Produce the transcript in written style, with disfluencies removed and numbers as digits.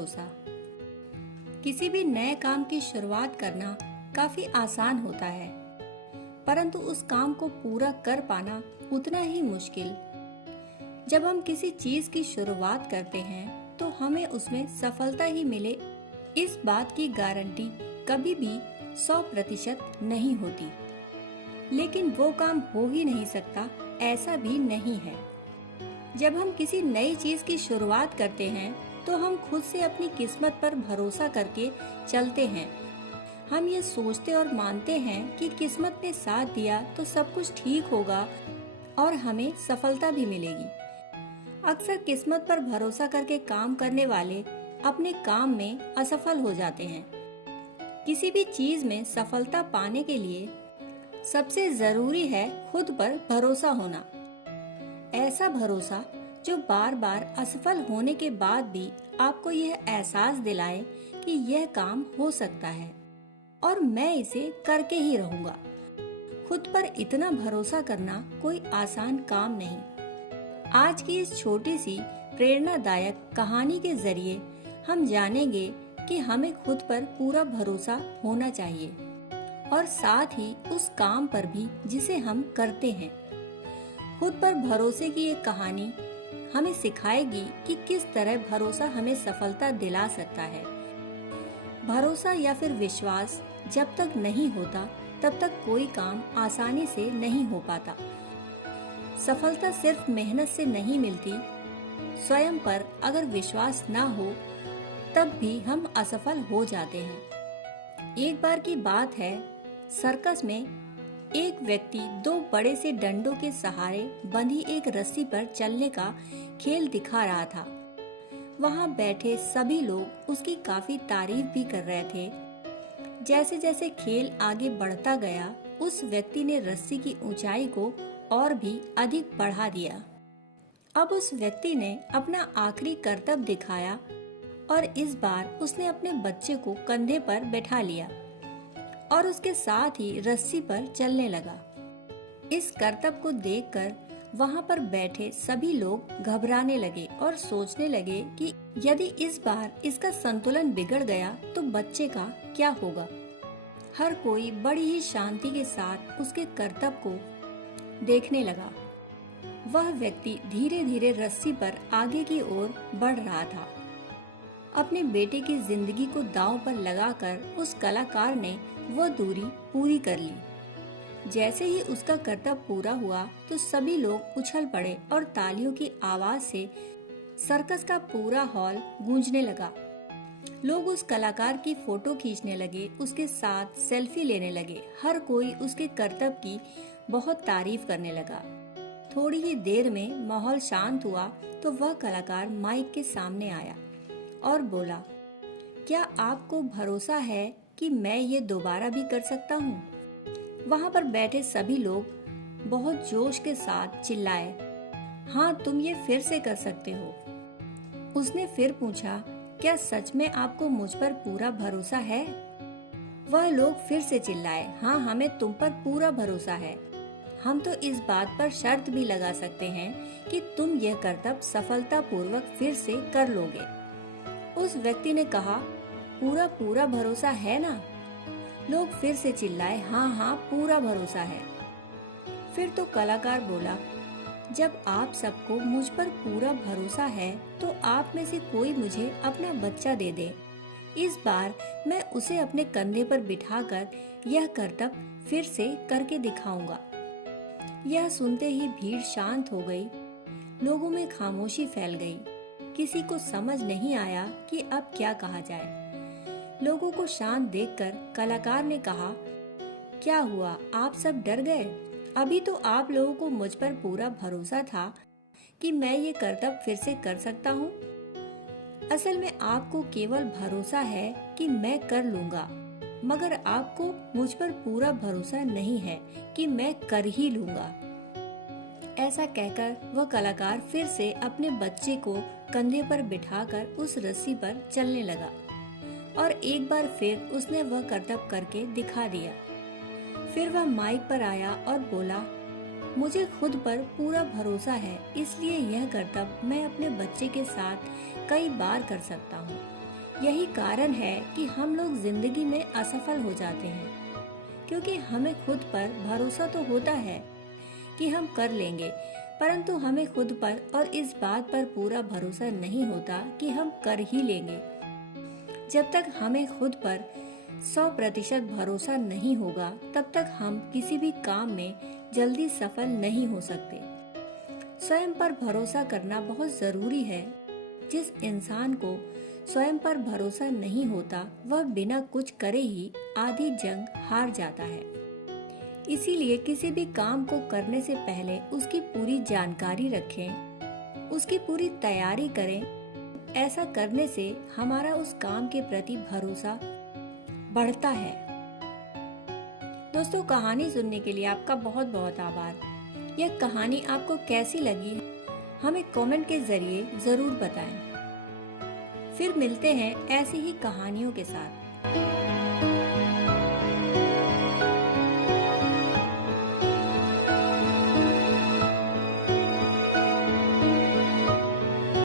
भरोसा। किसी भी नए काम की शुरुआत करना काफी आसान होता है, परंतु उस काम को पूरा कर पाना उतना ही मुश्किल। जब हम किसी चीज की शुरुआत करते हैं तो हमें उसमें सफलता ही मिले, इस बात की गारंटी कभी भी 100% नहीं होती। लेकिन वो काम हो ही नहीं सकता, ऐसा भी नहीं है। जब हम किसी नई चीज की शुरुआत करते हैं तो हम खुद से अपनी किस्मत पर भरोसा करके चलते हैं। हम ये सोचते और मानते हैं कि किस्मत ने साथ दिया तो सब कुछ ठीक होगा और हमें सफलता भी मिलेगी। अक्सर किस्मत पर भरोसा करके काम करने वाले अपने काम में असफल हो जाते हैं। किसी भी चीज में सफलता पाने के लिए सबसे जरूरी है खुद पर भरोसा होना। ऐसा भरोसा जो बार बार असफल होने के बाद भी आपको यह एहसास दिलाए कि यह काम हो सकता है और मैं इसे करके ही रहूंगा। खुद पर इतना भरोसा करना कोई आसान काम नहीं। आज की इस छोटी सी प्रेरणादायक कहानी के जरिए हम जानेंगे कि हमें खुद पर पूरा भरोसा होना चाहिए और साथ ही उस काम पर भी जिसे हम करते हैं। खुद पर भरोसे की ये कहानी हमें सिखाएगी कि किस तरह भरोसा हमें सफलता दिला सकता है। भरोसा या फिर विश्वास जब तक नहीं होता तब तक कोई काम आसानी से नहीं हो पाता। सफलता सिर्फ मेहनत से नहीं मिलती। स्वयं पर अगर विश्वास ना हो तब भी हम असफल हो जाते हैं। एक बार की बात है, सर्कस में एक व्यक्ति दो बड़े से डंडों के सहारे बंधी एक रस्सी पर चलने का खेल दिखा रहा था। वहां बैठे सभी लोग उसकी काफी तारीफ भी कर रहे थे। जैसे जैसे खेल आगे बढ़ता गया, उस व्यक्ति ने रस्सी की ऊंचाई को और भी अधिक बढ़ा दिया। अब उस व्यक्ति ने अपना आखिरी करतब दिखाया और इस बार उसने अपने बच्चे को कंधे पर बैठा लिया और उसके साथ ही रस्सी पर चलने लगा। इस करतब को देखकर वहां पर बैठे सभी लोग घबराने लगे और सोचने लगे कि यदि इस बार इसका संतुलन बिगड़ गया तो बच्चे का क्या होगा। हर कोई बड़ी ही शांति के साथ उसके करतब को देखने लगा। वह व्यक्ति धीरे धीरे रस्सी पर आगे की ओर बढ़ रहा था। अपने बेटे की जिंदगी को दांव पर लगाकर उस कलाकार ने वह दूरी पूरी कर ली। जैसे ही उसका करतब पूरा हुआ तो सभी लोग उछल पड़े और तालियों की आवाज से सर्कस का पूरा हॉल गूंजने लगा। लोग उस कलाकार की फोटो खींचने लगे, उसके साथ सेल्फी लेने लगे। हर कोई उसके करतब की बहुत तारीफ करने लगा। थोड़ी ही देर में माहौल शांत हुआ तो वह कलाकार माइक के सामने आया और बोला, क्या आपको भरोसा है कि मैं ये दोबारा भी कर सकता हूँ? वहाँ पर बैठे सभी लोग बहुत जोश के साथ चिल्लाए, हाँ तुम ये फिर से कर सकते हो। उसने फिर पूछा, क्या सच में आपको मुझ पर पूरा भरोसा है? वह लोग फिर से चिल्लाए, हाँ हमें तुम पर पूरा भरोसा है। हम तो इस बात पर शर्त भी लगा सकते हैं कि तुम यह करतब सफलतापूर्वक फिर से कर लोगे। उस व्यक्ति ने कहा, पूरा पूरा भरोसा है ना? लोग फिर से चिल्लाए, हाँ हाँ पूरा भरोसा है। फिर तो कलाकार बोला, जब आप सबको मुझ पर पूरा भरोसा है तो आप में से कोई मुझे अपना बच्चा दे दे। इस बार मैं उसे अपने कंधे पर बिठाकर यह करतब फिर से करके दिखाऊंगा। यह सुनते ही भीड़ शांत हो गई। लोगों में खामोशी फैल गई। किसी को समझ नहीं आया कि अब क्या कहा जाए। लोगों को शांत देखकर कलाकार ने कहा, क्या हुआ, आप सब डर गए? अभी तो आप लोगों को मुझ पर पूरा भरोसा था कि मैं ये करतब फिर से कर सकता हूँ। असल में आपको केवल भरोसा है कि मैं कर लूँगा, मगर आपको मुझ पर पूरा भरोसा नहीं है कि मैं कर ही लूँगा। ऐसा कहकर वह कलाकार फिर से अपने बच्चे को कंधे पर बिठाकर उस रस्सी पर चलने लगा और एक बार फिर उसने वह करतब करके दिखा दिया। फिर वह माइक पर आया और बोला, मुझे खुद पर पूरा भरोसा है, इसलिए यह करतब मैं अपने बच्चे के साथ कई बार कर सकता हूँ। यही कारण है कि हम लोग जिंदगी में असफल हो जाते हैं, क्योंकि हमें खुद पर भरोसा तो होता है कि हम कर लेंगे, परंतु हमें खुद पर और इस बात पर पूरा भरोसा नहीं होता कि हम कर ही लेंगे। जब तक हमें खुद पर 100% भरोसा नहीं होगा, तब तक हम किसी भी काम में जल्दी सफल नहीं हो सकते। स्वयं पर भरोसा करना बहुत जरूरी है। जिस इंसान को स्वयं पर भरोसा नहीं होता, वह बिना कुछ करे ही आधी जंग हार जाता है। इसीलिए किसी भी काम को करने से पहले उसकी पूरी जानकारी रखें, उसकी पूरी तैयारी करें। ऐसा करने से हमारा उस काम के प्रति भरोसा बढ़ता है। दोस्तों, कहानी सुनने के लिए आपका बहुत बहुत आभार। यह कहानी आपको कैसी लगी हमें कमेंट के जरिए जरूर बताएं। फिर मिलते हैं ऐसी ही कहानियों के साथ।